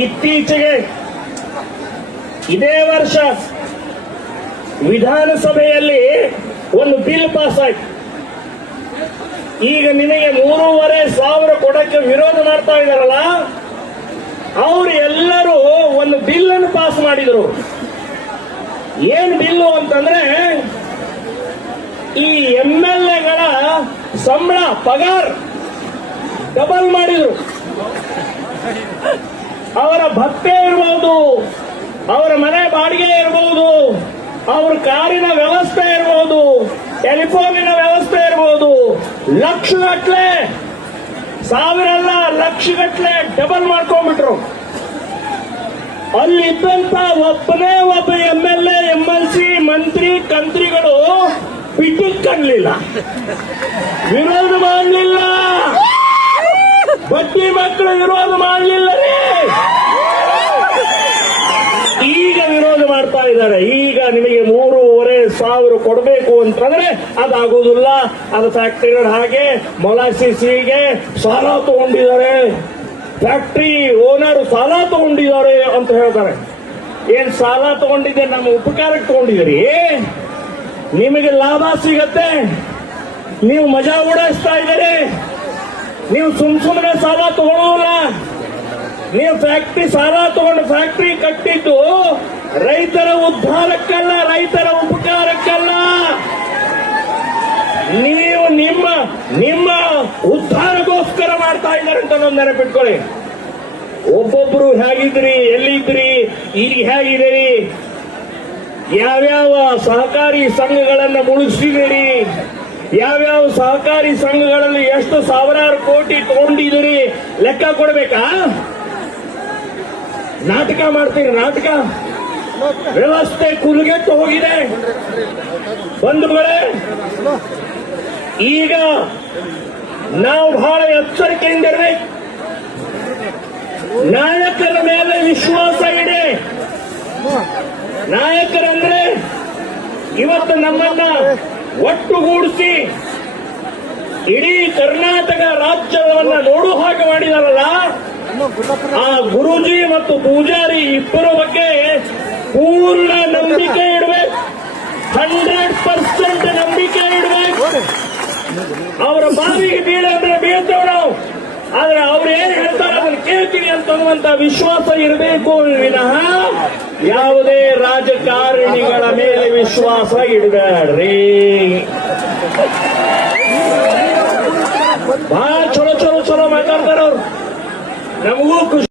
ಇತ್ತೀಚೆಗೆ ಇದೇ ವರ್ಷ ವಿಧಾನಸಭೆಯಲ್ಲಿ ಒಂದು ಬಿಲ್ ಪಾಸ್ ಆಯ್ತು. ಈಗ ನಿನಗೆ 3,500 ಕೊಡಕ್ಕೆ ವಿರೋಧ ಮಾಡ್ತಾ ಇದ್ದಾರಲ್ಲ, ಅವರು ಎಲ್ಲರೂ ಒಂದು ಬಿಲ್ ಅನ್ನು ಪಾಸ್ ಮಾಡಿದ್ರು. ಏನ್ ಬಿಲ್ಲು ಅಂತಂದ್ರೆ, ಈ MLAಗಳ ಸಂಬಳ ಪಗಾರ್ ಡಬಲ್ ಮಾಡಿದ್ರು. ಅವರ ಭತ್ಯೆ ಇರಬಹುದು, ಅವರ ಮನೆ ಬಾಡಿಗೆ ಇರಬಹುದು, ಅವ್ರ ಕಾರಿನ ವ್ಯವಸ್ಥೆ ಇರಬಹುದು, ಟೆಲಿಫೋನಿನ ವ್ಯವಸ್ಥೆ ಇರಬಹುದು, ಲಕ್ಷಗಟ್ಲೆ, ಸಾವಿರಲ್ಲ ಲಕ್ಷಗಟ್ಲೆ ಡಬಲ್ ಮಾಡ್ಕೊಂಡ್ಬಿಟ್ರು. ಅಲ್ಲಿದ್ದಂತ ಒಬ್ಬನೇ ಒಬ್ಬ MLA MLC ಮಂತ್ರಿ ಕಂತ್ರಿಗಳು ಬಿಟ್ಟಿಕ್ಕಲಿಲ್ಲ, ವಿರೋಧ ಮಾಡಲಿಲ್ಲ, ಬಡ್ಡಿ ಮಕ್ಕಳು ವಿರೋಧ ಮಾಡಲಿಲ್ಲವೇ. ಈಗ ವಿರೋಧ ಮಾಡ್ತಾ ಇದ್ದಾರೆ. ಈಗ ನಿಮಗೆ 3,500 ಕೊಡಬೇಕು ಅಂತಂದ್ರೆ ಅದಾಗೋದಿಲ್ಲ. ಅದು ಫ್ಯಾಕ್ಟರಿಗಳ ಹಾಗೆ ಮೊಲಾಸಿಸ್ಗೆ ಸಾಲ ತಗೊಂಡಿದ್ದಾರೆ, ಫ್ಯಾಕ್ಟರಿ ಓನರ್ ಸಾಲ ತಗೊಂಡಿದ್ದಾರೆ ಅಂತ ಹೇಳ್ತಾರೆ. ಏನ್ ಸಾಲ ತಗೊಂಡಿದ್ದೆ? ನಮ್ಮ ಉಪಕಾರಕ್ಕೆ ತಗೊಂಡಿದ್ದೀರಿ, ನಿಮಗೆ ಲಾಭ ಸಿಗತ್ತೆ, ನೀವು ಮಜಾ ಉಡಾಯಿಸ್ತಾ ಇದ್ದೀರಿ. ನೀವು ಸುಮ್ಮನೆ ಸಾಲ ತಗೊಳ್ಳೋಲ್ಲ. ನೀವು ಫ್ಯಾಕ್ಟರಿ ಸಾಲ ತಗೊಂಡು ಫ್ಯಾಕ್ಟರಿ ಕಟ್ಟಿದ್ದು ರೈತರ ಉದ್ಧಾರಕ್ಕಲ್ಲ, ರೈತರ ಉಪಕಾರಕ್ಕಲ್ಲ. ನೀವು ನಿಮ್ಮ ಉದ್ಧಾರಕ್ಕೋಸ್ಕರ ಮಾಡ್ತಾ ಇದ್ದಾರೆ ಅಂತ ಒಂದು ನೆನಪಿಟ್ಕೊಳ್ಳಿ. ಒಬ್ಬೊಬ್ರು ಹೇಗಿದ್ರಿ, ಎಲ್ಲಿದ್ರಿ, ಈಗ ಹೇಗಿದ್ದೀರಿ, ಯಾವ್ಯಾವ ಸಹಕಾರಿ ಸಂಘಗಳನ್ನ ಮುಳುಗಿಸಿದಿರಿ, ಯಾವ್ಯಾವ ಸಹಕಾರಿ ಸಂಘಗಳಲ್ಲಿ ಎಷ್ಟು ಸಾವಿರಾರು ಕೋಟಿ ತಗೊಂಡಿದ್ದೀರಿ, ಲೆಕ್ಕ ಕೊಡ್ಬೇಕಾ? ನಾಟಕ ಮಾಡ್ತೀರಿ, ನಾಟಕ. ವ್ಯವಸ್ಥೆ ಕುಲುಗೆಟ್ಟು ಹೋಗಿದೆ ಬಂಧುಗಳೇ. ಈಗ ನಾವು ಬಹಳ ಎಚ್ಚರಿಕೆಯಿಂದ ಇರಬೇಕು. ನಾಯಕರ ಮೇಲೆ ವಿಶ್ವಾಸ ಇದೆ. ನಾಯಕರಂದ್ರೆ ಇವತ್ತು ನಮ್ಮನ್ನ ಒಟ್ಟುಗೂಡಿಸಿ ಇಡೀ ಕರ್ನಾಟಕ ರಾಜ್ಯವನ್ನ ನೋಡುವ ಹಾಗೆ ಮಾಡಿದಾರಲ್ಲ, ಆ ಗುರೂಜಿ ಮತ್ತು ಪೂಜಾರಿ ಇಬ್ಬರ ಬಗ್ಗೆ ಪೂರ್ಣ ನಂಬಿಕೆ ಇಡಬೇಕು, 100% ನಂಬಿಕೆ ಇಡಬೇಕು. ಅವರ ಬಾವಿಗೆ ಬೀಳಂದ್ರೆ ಬೀಳ್ತೇವೆ ನಾವು, ಆದ್ರೆ ಅವ್ರು ಏನ್ ಹೇಳ್ತಾರೆ ಅದನ್ನು ಕೇಳ್ತೀವಿ ಅಂತನ್ನುವಂತ ವಿಶ್ವಾಸ ಇರಬೇಕು ವಿನಃ ಯಾವುದೇ ರಾಜಕಾರಣಿಗಳ ಮೇಲೆ ವಿಶ್ವಾಸ ಇಡಬೇಡ್ರಿ. ಬಹಳ ಚಲೋ ಮಾತಾಡ್ತಾರ ಅವ್ರು, ನಮಗೂ ಖುಷಿ.